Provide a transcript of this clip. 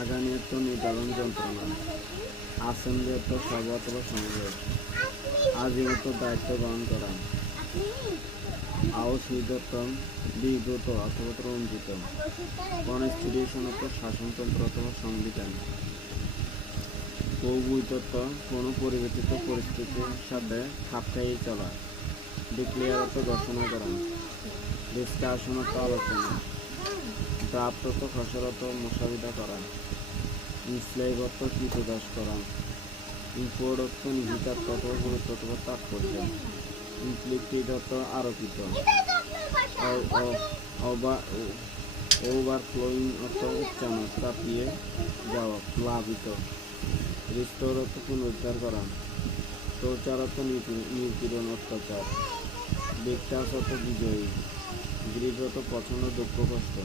আগামী অর্থ নির্ধারণ যন্ত্রণা, আসেম্বলি অর্থ সভা অথবা সংযোগ, আজীবত দায়িত্ব গ্রহণ করা, আউসিদত্তম বিব্রত অথবা রঞ্জিত, কনস্টিটিউশন অর্থ শাসনতন্ত্র অথবা সংবিধান, প্রভূতত্ব কোনো পরিবর্তিত পরিস্থিতির সাথে খাপ খাইয়ে চলা, ডিক্লেয়ার অর্থ ঘোষণা করা, ডিসকাশন অর্থ আলোচনা, ড্রাফট অর্থ খসড়া অর্থ মোসাবিদা করা, ইনস্লেভ অর্থ কৃতদাস করা, ইম্পোর্ট অর্থ নিহিতার্থ অথবা গুরুত্ব অথবা তাৎপর্য, ইমপ্লিকেট অর্থ আরোপিত, ওভারফ্লোয়িং অর্থ উচ্চারণ চাপিয়ে যাওয়া প্লাবিত, রিস্টোর অর্থ পুনরুদ্ধার করা, টর্চার অর্থ নিপীড়ন অত্যাচার, ভিক্টার্স অর্থ বিজয়ী, গ্রিভ অর্থ পছন্দ দুঃখ কষ্ট।